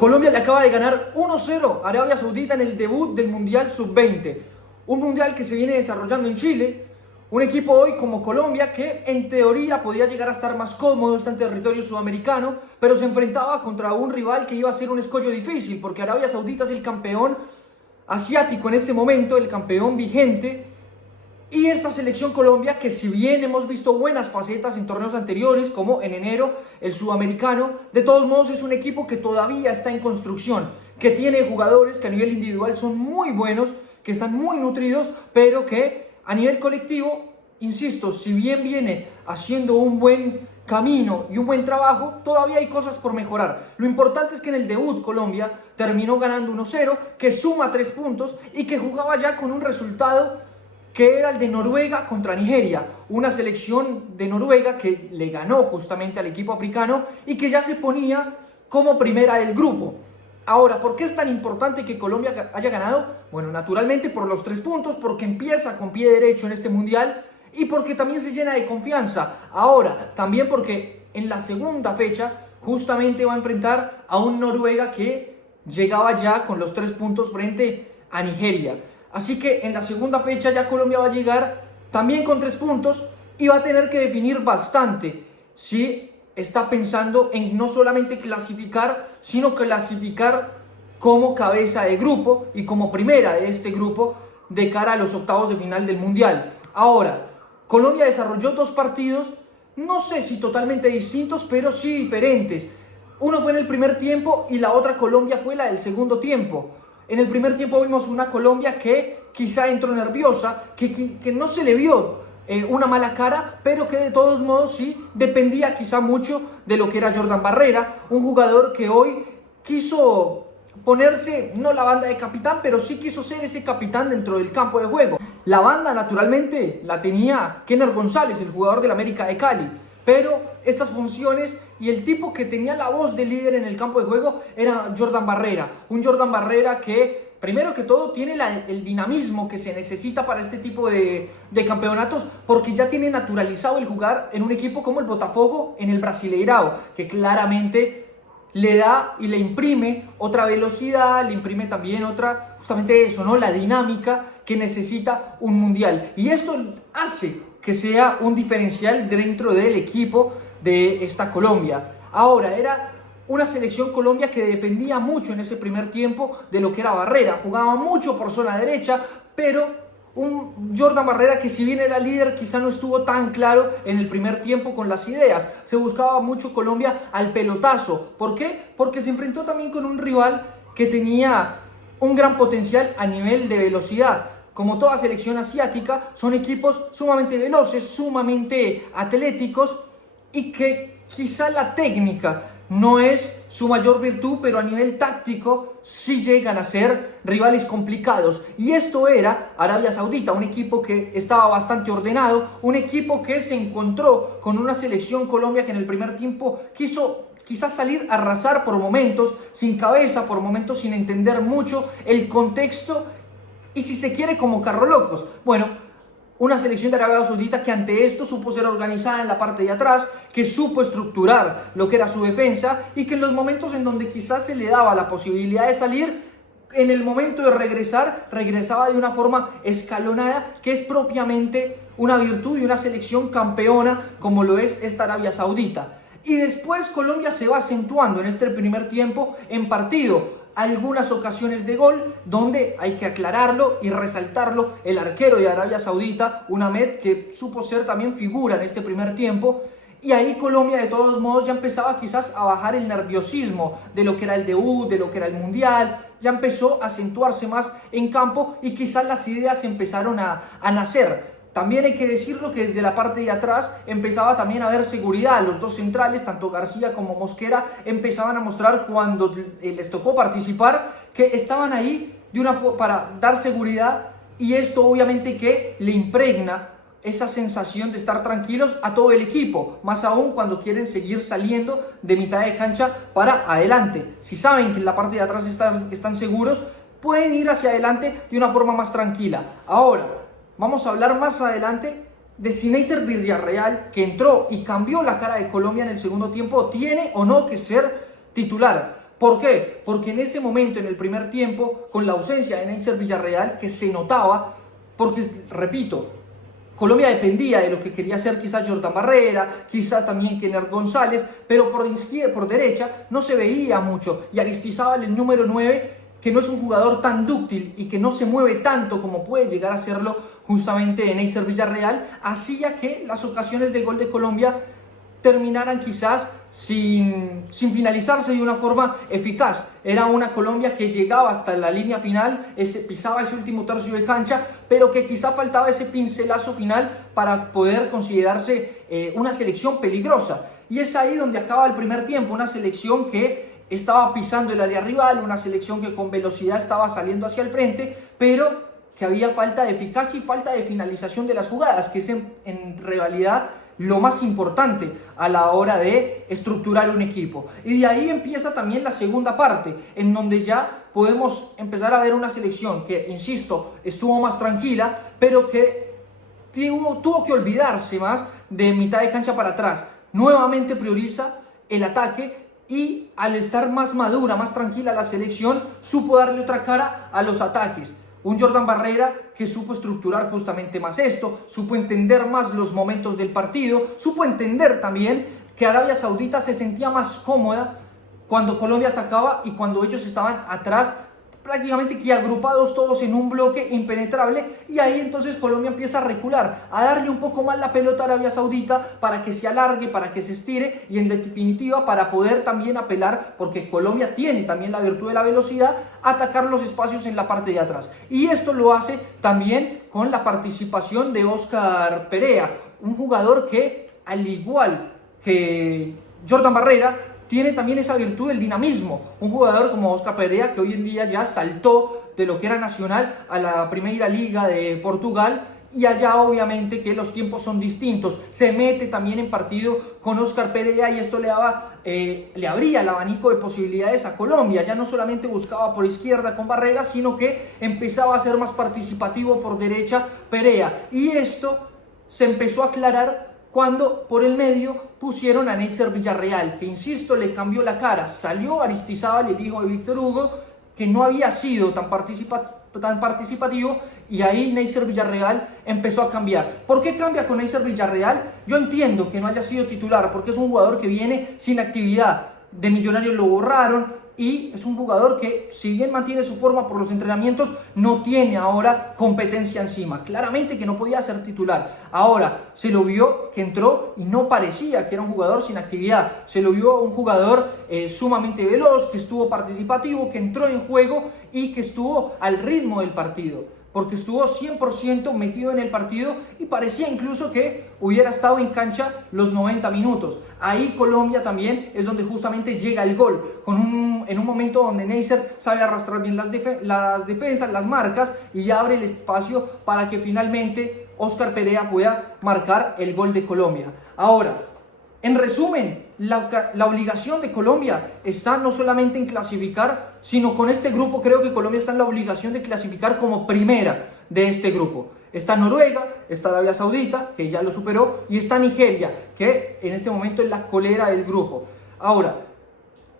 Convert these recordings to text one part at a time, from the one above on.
Colombia le acaba de ganar 1-0 a Arabia Saudita en el debut del Mundial Sub-20. Un mundial que se viene desarrollando en Chile. Un equipo hoy como Colombia que en teoría podía llegar a estar más cómodo, está en territorio sudamericano, pero se enfrentaba contra un rival que iba a ser un escollo difícil, porque Arabia Saudita es el campeón asiático en este momento, el campeón vigente. Y esa selección Colombia, que si bien hemos visto buenas facetas en torneos anteriores, como en enero el sudamericano, de todos modos es un equipo que todavía está en construcción, que tiene jugadores que a nivel individual son muy buenos, que están muy nutridos, pero que a nivel colectivo, insisto, si bien viene haciendo un buen camino y un buen trabajo, todavía hay cosas por mejorar. Lo importante es que en el debut Colombia terminó ganando 1-0, que suma 3 puntos y que jugaba ya con un resultado que era el de Noruega contra Nigeria, una selección de Noruega que le ganó justamente al equipo africano y que ya se ponía como primera del grupo. Ahora, ¿por qué es tan importante que Colombia haya ganado? Bueno, naturalmente por los 3 puntos, porque empieza con pie derecho en este mundial y porque también se llena de confianza. Ahora, también porque en la segunda fecha justamente va a enfrentar a un Noruega que llegaba ya con los 3 puntos frente a Nigeria. Así que en la segunda fecha ya Colombia va a llegar también con 3 puntos y va a tener que definir bastante si está pensando en no solamente clasificar, sino clasificar como cabeza de grupo y como primera de este grupo de cara a los octavos de final del Mundial. Ahora, Colombia desarrolló 2 partidos, no sé si totalmente distintos, pero sí diferentes. Uno fue en el primer tiempo y la otra Colombia fue la del segundo tiempo. En el primer tiempo vimos una Colombia que quizá entró nerviosa, que no se le vio una mala cara, pero que de todos modos sí dependía quizá mucho de lo que era Jordan Barrera, un jugador que hoy quiso ponerse, no la banda de capitán, pero sí quiso ser ese capitán dentro del campo de juego. La banda naturalmente la tenía Kenner González, el jugador del América de Cali, pero estas funciones y el tipo que tenía la voz de líder en el campo de juego era Jordan Barrera. Un Jordan Barrera que, primero que todo, tiene el dinamismo que se necesita para este tipo de campeonatos, porque ya tiene naturalizado el jugar en un equipo como el Botafogo en el Brasileirao, que claramente le da y le imprime otra velocidad, le imprime también otra, justamente eso, ¿no? La dinámica que necesita un mundial. Y esto hace que sea un diferencial dentro del equipo de esta Colombia. Ahora, era una selección Colombia que dependía mucho en ese primer tiempo de lo que era Barrera. Jugaba mucho por zona derecha, pero un Jordan Barrera que, si bien era líder, quizá no estuvo tan claro en el primer tiempo con las ideas. Se buscaba mucho Colombia al pelotazo. ¿Por qué? Porque se enfrentó también con un rival que tenía un gran potencial a nivel de velocidad. Como toda selección asiática, son equipos sumamente veloces, sumamente atléticos y que quizá la técnica no es su mayor virtud, pero a nivel táctico sí llegan a ser rivales complicados. Y esto era Arabia Saudita, un equipo que estaba bastante ordenado, un equipo que se encontró con una selección Colombia que en el primer tiempo quiso quizás salir a arrasar por momentos, sin cabeza, por momentos sin entender mucho el contexto y, si se quiere, como carro locos. Bueno, una selección de Arabia Saudita que ante esto supo ser organizada en la parte de atrás, que supo estructurar lo que era su defensa y que en los momentos en donde quizás se le daba la posibilidad de salir, en el momento de regresar, regresaba de una forma escalonada, que es propiamente una virtud y una selección campeona como lo es esta Arabia Saudita. Y después Colombia se va acentuando en este primer tiempo en partido. Algunas ocasiones de gol donde, hay que aclararlo y resaltarlo, el arquero de Arabia Saudita, un Ahmed, que supo ser también figura en este primer tiempo. Y ahí Colombia de todos modos ya empezaba quizás a bajar el nerviosismo de lo que era el debut, de lo que era el mundial. Ya empezó a acentuarse más en campo y quizás las ideas empezaron a nacer. También hay que decirlo que desde la parte de atrás empezaba también a haber seguridad. Los 2 centrales, tanto García como Mosquera, empezaban a mostrar cuando les tocó participar que estaban ahí para dar seguridad, y esto obviamente que le impregna esa sensación de estar tranquilos a todo el equipo, más aún cuando quieren seguir saliendo de mitad de cancha para adelante. Si saben que en la parte de atrás están seguros, pueden ir hacia adelante de una forma más tranquila. Ahora, vamos a hablar más adelante de si Neisser Villarreal, que entró y cambió la cara de Colombia en el segundo tiempo, tiene o no que ser titular. ¿Por qué? Porque en ese momento, en el primer tiempo, con la ausencia de Neisser Villarreal, que se notaba, porque, repito, Colombia dependía de lo que quería hacer quizás Jordan Barrera, quizás también Kenner González, pero por izquierda, por derecha no se veía mucho. Y Aristizábal, el número 9, que no es un jugador tan dúctil y que no se mueve tanto como puede llegar a hacerlo justamente Neisser Villarreal, hacía que las ocasiones de gol de Colombia terminaran quizás sin finalizarse de una forma eficaz. Era una Colombia que llegaba hasta la línea final, pisaba ese último tercio de cancha, pero que quizá faltaba ese pincelazo final para poder considerarse una selección peligrosa. Y es ahí donde acaba el primer tiempo, una selección que estaba pisando el área rival, una selección que con velocidad estaba saliendo hacia el frente, pero que había falta de eficacia y falta de finalización de las jugadas, que es en realidad lo más importante a la hora de estructurar un equipo. Y de ahí empieza también la segunda parte, en donde ya podemos empezar a ver una selección que, insisto, estuvo más tranquila, pero que tuvo que olvidarse más de mitad de cancha para atrás. Nuevamente prioriza el ataque y, al estar más madura, más tranquila la selección, supo darle otra cara a los ataques. Un Jordan Barrera que supo estructurar justamente más esto, supo entender más los momentos del partido, supo entender también que Arabia Saudita se sentía más cómoda cuando Colombia atacaba y cuando ellos estaban atrás, prácticamente que agrupados todos en un bloque impenetrable, y ahí entonces Colombia empieza a recular, a darle un poco más la pelota a Arabia Saudita para que se alargue, para que se estire y en definitiva para poder también apelar, porque Colombia tiene también la virtud de la velocidad, atacar los espacios en la parte de atrás. Y esto lo hace también con la participación de Óscar Perea, un jugador que, al igual que Jordan Barrera, tiene también esa virtud del dinamismo. Un jugador como Óscar Perea, que hoy en día ya saltó de lo que era Nacional a la Primeira Liga de Portugal, y allá obviamente que los tiempos son distintos. Se mete también en partido con Óscar Perea y esto le abría el abanico de posibilidades a Colombia. Ya no solamente buscaba por izquierda con Barrera, sino que empezaba a ser más participativo por derecha Perea. Y esto se empezó a aclarar cuando por el medio pusieron a Neisser Villarreal, que, insisto, le cambió la cara. Salió Aristizábal, el hijo de Víctor Hugo, que no había sido tan participativo, y ahí Neisser Villarreal empezó a cambiar. ¿Por qué cambia con Neisser Villarreal? Yo entiendo que no haya sido titular, porque es un jugador que viene sin actividad. De Millonarios lo borraron, y es un jugador que, si bien mantiene su forma por los entrenamientos, no tiene ahora competencia encima. Claramente que no podía ser titular. Ahora se lo vio que entró y no parecía que era un jugador sin actividad. Se lo vio un jugador sumamente veloz, que estuvo participativo, que entró en juego y que estuvo al ritmo del partido, porque estuvo 100% metido en el partido y parecía incluso que hubiera estado en cancha los 90 minutos. Ahí Colombia también es donde justamente llega el gol, en un momento donde Neisser sabe arrastrar bien las defensas, las marcas, y ya abre el espacio para que finalmente Óscar Perea pueda marcar el gol de Colombia. Ahora, en resumen, la obligación de Colombia está no solamente en clasificar, sino con este grupo creo que Colombia está en la obligación de clasificar como primera de este grupo. Está Noruega, está Arabia Saudita, que ya lo superó, y está Nigeria, que en este momento es la colera del grupo. Ahora,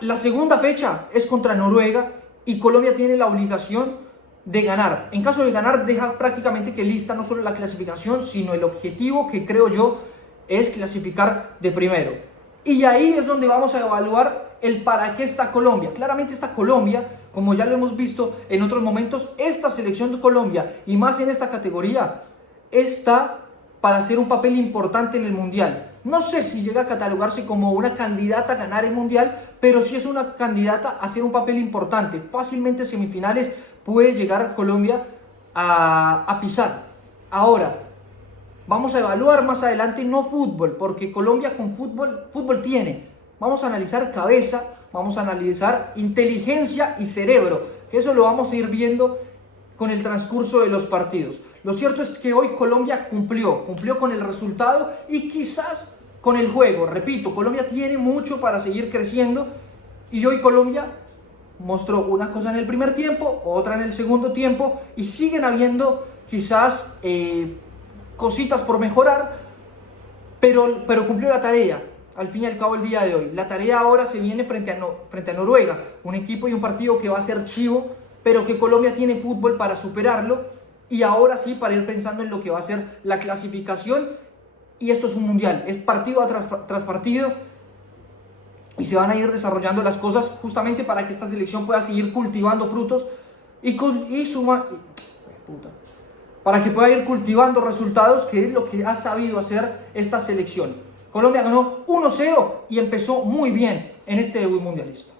la segunda fecha es contra Noruega y Colombia tiene la obligación de ganar. En caso de ganar, deja prácticamente que lista no solo la clasificación, sino el objetivo, que creo yo es clasificar de primero. Y ahí es donde vamos a evaluar el para qué está Colombia. Claramente está Colombia, como ya lo hemos visto en otros momentos, esta selección de Colombia, y más en esta categoría, está para hacer un papel importante en el Mundial. No sé si llega a catalogarse como una candidata a ganar el Mundial, pero sí es una candidata a hacer un papel importante. Fácilmente semifinales puede llegar Colombia a pisar. Ahora, vamos a evaluar más adelante no fútbol, porque Colombia con fútbol tiene. Vamos a analizar cabeza, vamos a analizar inteligencia y cerebro, que eso lo vamos a ir viendo con el transcurso de los partidos. Lo cierto es que hoy Colombia cumplió con el resultado y quizás con el juego. Repito, Colombia tiene mucho para seguir creciendo, y hoy Colombia mostró una cosa en el primer tiempo, otra en el segundo tiempo, y siguen habiendo quizás cositas por mejorar, pero cumplió la tarea. al fin y al cabo el día de hoy. La tarea ahora se viene frente a Noruega, un equipo y un partido que va a ser chivo, pero que Colombia tiene fútbol para superarlo, y ahora sí para ir pensando en lo que va a ser la clasificación. Y esto es un mundial, es partido tras partido, y se van a ir desarrollando las cosas justamente para que esta selección pueda seguir cultivando frutos para que pueda ir cultivando resultados, que es lo que ha sabido hacer esta selección. Colombia ganó 1-0 y empezó muy bien en este debut mundialista.